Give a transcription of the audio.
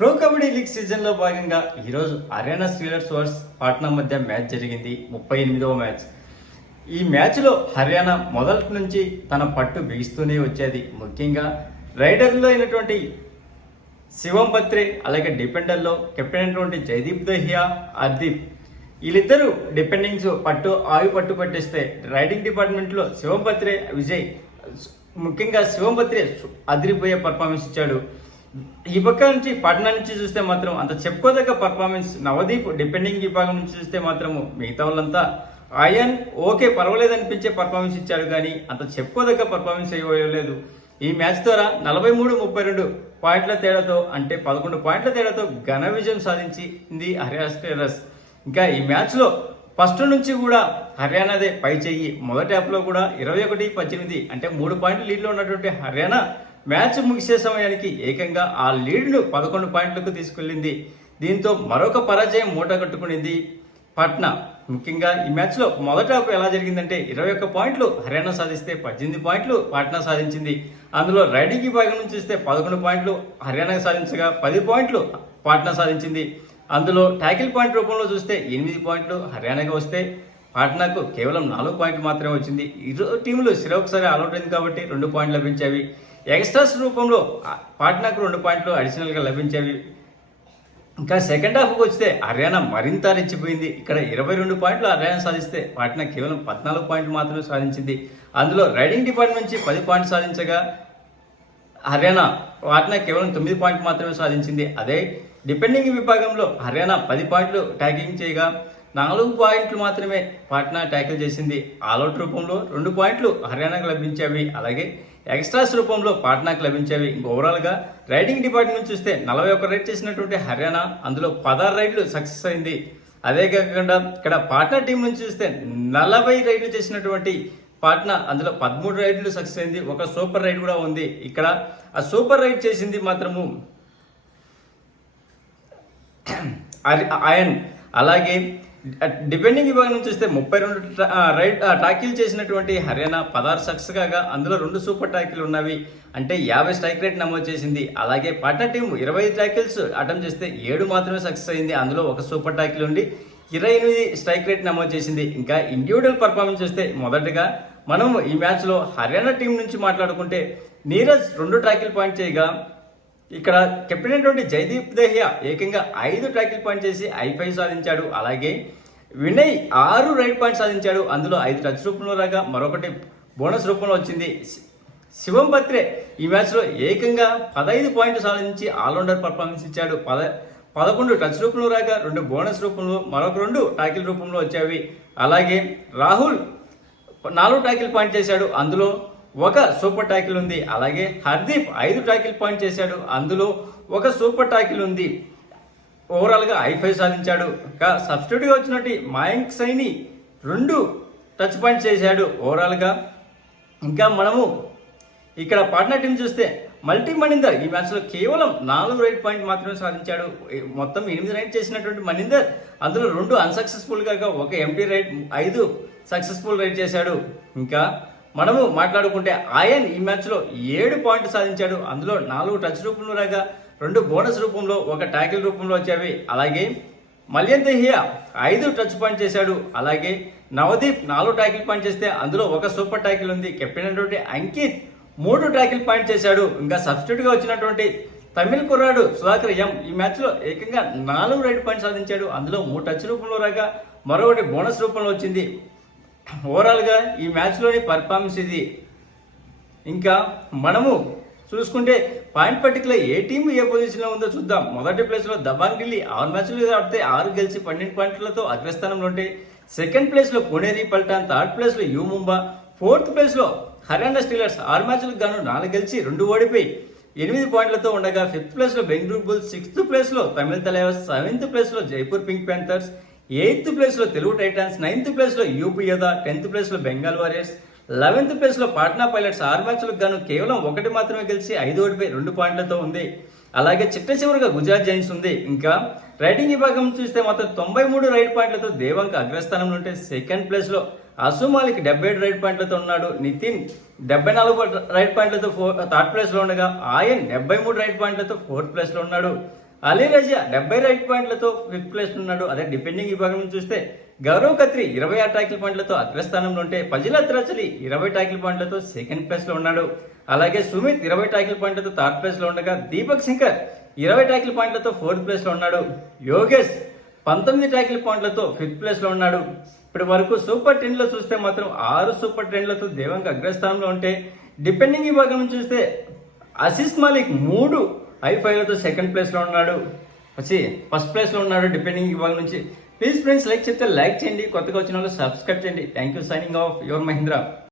Pro kabaddi league సీజన్లో భాగంగా ఈరోజు హర్యానా స్టీలర్స్ వర్సెస్ పాట్నా మధ్య మ్యాచ్ జరిగింది. 38వ మ్యాచ్. ఈ మ్యాచ్లో హర్యానా మొదటి నుంచి తన పట్టు బిగిస్తూనే వచ్చేది. ముఖ్యంగా రైడర్లో అయినటువంటి శివం బత్రే, అలాగే డిఫెండర్లో కెప్టెన్ అయినటువంటి జైదీప్ దహియా, హర్దీప్, వీళ్ళిద్దరూ డిపెండింగ్స్ పట్టు పట్టిస్తే రైడింగ్ డిపార్ట్మెంట్లో శివం బత్రే, విజయ్, ముఖ్యంగా శివం బత్రే అదిరిపోయే పర్ఫార్మెన్స్ ఇచ్చాడు. ఈ పక్క నుంచి పాట్నా నుంచి చూస్తే మాత్రం అంత చెప్పుకోదగ్గ పర్ఫార్మెన్స్. నవదీప్ డిపెండింగ్ విభాగం నుంచి చూస్తే మాత్రము మిగతా వాళ్ళంతా ఆయన్ ఓకే పర్వాలేదు అనిపించే పర్ఫార్మెన్స్ ఇచ్చాడు, కానీ అంత చెప్పుకోదగ్గ పర్ఫార్మెన్స్ ఇవ్వలేదు. ఈ మ్యాచ్ ద్వారా 43-32 పాయింట్ల తేడాతో, అంటే 11 పాయింట్ల తేడాతో ఘన విజయం సాధించింది హర్యానా స్టీలర్స్. ఇంకా ఈ మ్యాచ్లో ఫస్ట్ నుంచి కూడా హర్యానాదే పై చెయ్యి. మొదటి యాప్లో కూడా 21-18, అంటే 3 పాయింట్లు లీడ్లో ఉన్నటువంటి హర్యానా మ్యాచ్ ముగిసే సమయానికి ఏకంగా ఆ లీడ్ను 11 పాయింట్లకు తీసుకెళ్లింది. దీంతో మరొక పరాజయం మూట కట్టుకునింది పాట్నా. ముఖ్యంగా ఈ మ్యాచ్లో మొదట ఎలా జరిగిందంటే 21 పాయింట్లు హర్యానా సాధిస్తే 18 పాయింట్లు పాట్నా సాధించింది. అందులో రైడింగ్ విభాగం నుంచి చూస్తే 11 పాయింట్లు హర్యానా సాధించగా 10 పాయింట్లు పాట్నా సాధించింది. అందులో ట్యాకిల్ పాయింట్ రూపంలో చూస్తే 8 పాయింట్లు హర్యానాగా వస్తే పాట్నాకు కేవలం 4 పాయింట్లు మాత్రమే వచ్చింది. ఇరు టీంలు ఒకసారి ఆల్అౌట్ అయింది కాబట్టి 2 పాయింట్లు లభించేవి. ఎక్స్ట్రాస్ రూపంలో పాట్నాకు 2 పాయింట్లు అడిషనల్గా లభించేవి. ఇంకా సెకండ్ హాఫ్కి వస్తే హర్యానా మరింత రెచ్చిపోయింది. ఇక్కడ 22 పాయింట్లు హర్యానా సాధిస్తే పాట్నా కేవలం 14 పాయింట్లు మాత్రమే సాధించింది. అందులో రైడింగ్ డిపార్ట్మెంట్ నుంచి 10 పాయింట్లు సాధించగా హర్యానా పాట్నా కేవలం 9 పాయింట్లు మాత్రమే సాధించింది. అదే డిపెండింగ్ విభాగంలో హర్యానా 10 పాయింట్లు ట్యాకింగ్ చేయగా 4 పాయింట్లు మాత్రమే పాట్నా ట్యాకిల్ చేసింది. ఆల్అౌట్ రూపంలో 2 పాయింట్లు హర్యానాకు లభించేవి, అలాగే ఎక్స్ట్రాస్ రూపంలో పాట్నాకు లభించేవి. ఓవరాల్గా రైడింగ్ డిపార్ట్మెంట్ చూస్తే 41 రైడ్ చేసినటువంటి హర్యానా అందులో 16 రైడ్లు సక్సెస్ అయింది. అదే కాకుండా ఇక్కడ పాట్నా టీం నుంచి చూస్తే 40 రైడ్లు చేసినటువంటి పాట్నా అందులో 13 రైడ్లు సక్సెస్ అయింది. ఒక సూపర్ రైడ్ కూడా ఉంది. ఇక్కడ ఆ సూపర్ రైడ్ చేసింది మాత్రము ఆయన్. అలాగే డిపెండింగ్ విభాగం నుంచి చూస్తే 32 టాకిల్ చేసినటువంటి హర్యానా 16 సక్సెస్ కాగా అందులో 2 సూపర్ టాకిల్ ఉన్నవి, అంటే 50 స్ట్రైక్ రేట్ నమోదు చేసింది. అలాగే పాట్నా టీం 25 టాకిల్స్ అటెంప్ట్ చేస్తే 7 మాత్రమే సక్సెస్ అయింది. అందులో ఒక సూపర్ టాకిల్ ఉండి 28 స్ట్రైక్ రేట్ నమోదు చేసింది. ఇంకా ఇండివిజువల్ పర్ఫార్మెన్స్ చూస్తే మొదటగా మనం ఈ మ్యాచ్లో హర్యానా టీం నుంచి మాట్లాడుకుంటే నీరజ్ 2 టాకిల్ పాయింట్ చేయగా ఇక్కడ కెప్టెన్ అయినటువంటి జైదీప్ దహియా ఏకంగా 5 ట్యాకిల్ పాయింట్ చేసి I5 సాధించాడు. అలాగే వినయ్ 6 రైట్ పాయింట్ సాధించాడు. అందులో 5 టచ్ రూపంలో రాగా మరొకటి బోనస్ రూపంలో వచ్చింది. శివం బత్రే ఈ మ్యాచ్లో ఏకంగా 15 పాయింట్లు సాధించి ఆల్రౌండర్ పర్ఫార్మెన్స్ ఇచ్చాడు. 11 టచ్ రూపంలో రాగా 2 బోనస్ రూపంలో, మరొక 2 టాకిల్ రూపంలో వచ్చేవి. అలాగే రాహుల్ 4 టాకిల్ పాయింట్ చేశాడు. అందులో ఒక సూపర్ టాకిల్ ఉంది. అలాగే హర్దీప్ 5 టాకిల్ పాయింట్ చేశాడు. అందులో ఒక సూపర్ టాకిల్ ఉంది. ఓవరాల్గా I5 సాధించాడు. ఇంకా సబ్స్టిట్యూట్గా వచ్చినట్టు మయాంక్ సైని 2 టచ్ పాయింట్ చేశాడు ఓవరాల్గా. ఇంకా మనము ఇక్కడ పాట్నా టీం చూస్తే మల్టీ మణీందర్ ఈ మ్యాచ్లో కేవలం 4 రైట్ పాయింట్ మాత్రమే సాధించాడు. మొత్తం 8 రైట్ చేసినటువంటి మణీందర్ అందులో 2 అన్సక్సెస్ఫుల్ కాగా ఒక ఎంటీ రైట్, 5 సక్సెస్ఫుల్ రైట్ చేశాడు. ఇంకా మనము మాట్లాడుకుంటే ఆయన్ ఈ మ్యాచ్లో 7 పాయింట్లు సాధించాడు. అందులో 4 టచ్ రూపంలో రాగా 2 బోనస్ రూపంలో, ఒక ట్యాకిల్ రూపంలో వచ్చేవి. అలాగే మల్యన్ దహియా 5 టచ్ పాయింట్ చేశాడు. అలాగే నవదీప్ 4 ట్యాకిల్ పాయింట్ చేస్తే అందులో ఒక సూపర్ ట్యాకిల్ ఉంది. కెప్టెన్ అయినటువంటి అంకిత్ 3 ట్యాకిల్ పాయింట్ చేశాడు. ఇంకా సబ్స్టిట్యూట్గా వచ్చినటువంటి తమిళ్ కుర్రాడు సుధాకర్ ఈ మ్యాచ్లో ఏకంగా 4 రైట్ పాయింట్ సాధించాడు. అందులో 3 టచ్ రూపంలో రాగా మరొకటి బోనస్ రూపంలో వచ్చింది. ఓవరాల్గా ఈ మ్యాచ్లోని పర్ఫార్మెన్స్ ఇది. ఇంకా మనము చూసుకుంటే పాయింట్ పట్టికలో ఏ టీం ఏ పొజిషన్లో ఉందో చూద్దాం. మొదటి ప్లేస్లో దబాంగ్ ఢిల్లీ 6 మ్యాచ్లు ఆడితే 6 గెలిచి 12 పాయింట్లతో అగ్రస్థానంలో ఉంటే, సెకండ్ ప్లేస్లో పుణేరి పల్టాన్, థర్డ్ ప్లేస్లో యూ ముంబా, ఫోర్త్ ప్లేస్లో హర్యానా స్టీలర్స్ 6 మ్యాచ్లకు గాను 4 గెలిచి 2 ఓడిపోయి 8 పాయింట్లతో ఉండగా, ఫిఫ్త్ ప్లేస్లో బెంగళూరు బుల్స్, 6th ప్లేస్లో తమిళ తలైవర్స్, 7th ప్లేస్లో జైపూర్ పింక్ ప్యాంథర్స్, 8th ప్లేస్లో తెలుగు టైటాన్స్, 9th ప్లేస్లో యూపీ యోధా, 10th ప్లేస్లో బెంగాల్ వారియర్స్, 11th ప్లేస్లో పాట్నా పైలట్స్ 6 మ్యాచ్లకు గాను కేవలం 1 మాత్రమే గెలిచి 5 ఓడిపోయి 2 పాయింట్లతో ఉంది. అలాగే చిట్ట చివరిగా గుజరాత్ జైన్స్ ఉంది. ఇంకా రైడింగ్ విభాగం చూస్తే మాత్రం 93 రైడ్ పాయింట్లతో దేవంక అగ్రస్థానంలో ఉంటే, సెకండ్ ప్లేస్లో అసుమాలిక్ 77 రైడ్ పాయింట్లతో ఉన్నాడు. నితిన్ 74 రైడ్ పాయింట్లతో థర్డ్ ప్లేస్లో ఉండగా, ఆయన్ 73 రైడ్ పాయింట్లతో 4th ప్లేస్లో ఉన్నాడు. అలీ రజా 70 రైట్ పాయింట్లతో ఫిఫ్త్ ప్లేస్ లో ఉన్నాడు. అదే డిపెండింగ్ విభాగం నుంచి చూస్తే గౌరవ్ ఖత్రి 26 ట్యాకిల్ పాయింట్లతో అగ్రస్థానంలో ఉంటే ఫజిలత్ రచలి 20 ట్యాకిల్ పాయింట్లతో సెకండ్ ప్లేస్ లో ఉన్నాడు. అలాగే సుమిత్ 20 ట్యాకిల్ పాయింట్లతో థర్డ్ ప్లేస్ లో ఉండగా దీపక్ శంకర్ 20 ట్యాకిల్ పాయింట్లతో ఫోర్త్ ప్లేస్ లో ఉన్నాడు. యోగేష్ 19 ట్యాకిల్ పాయింట్లతో ఫిఫ్త్ ప్లేస్ లో ఉన్నాడు. ఇప్పటి వరకు సూపర్ 10 లో చూస్తే మాత్రం 6 సూపర్ 10లతో దేవంగ్ అగ్రస్థానంలో ఉంటే డిపెండింగ్ విభాగం నుంచి చూస్తే ఆసిస్ మాలిక్ 3 i5లతో సెకండ్ ప్లేస్ లో ఉన్నాడు. ఫస్ట్ ప్లేస్ లో ఉన్నాడు డిపెండింగ్ విభాగం నుంచి. ప్లీజ్ ఫ్రెండ్స్ లైక్ చేస్తే లైక్ చేయండి, కొత్తగా వచ్చిన వాళ్ళు సబ్స్క్రైబ్ చేయండి. Thank you. Signing off your Mahindra.